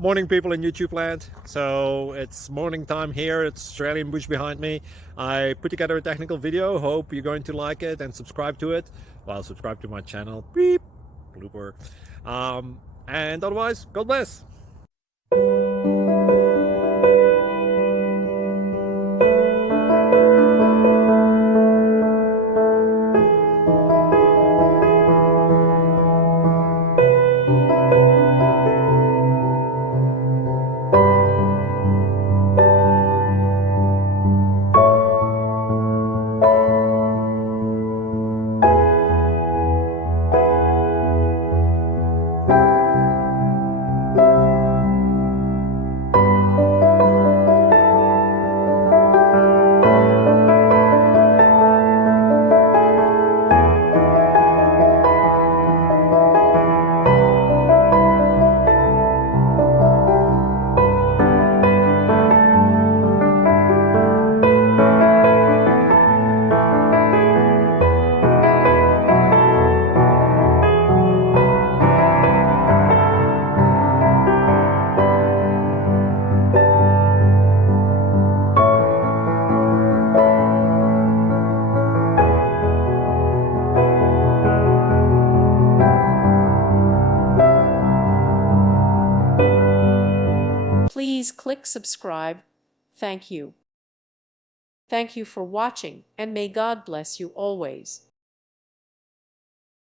Morning, people in YouTube land. So it's morning time here. It's Australian bush behind me. I put together a technical video. Hope you're going to like it and subscribe to it. Well, subscribe to my channel. Beep. Blooper. And otherwise, God bless. Please click subscribe. Thank you. Thank you for watching, and may God bless you always.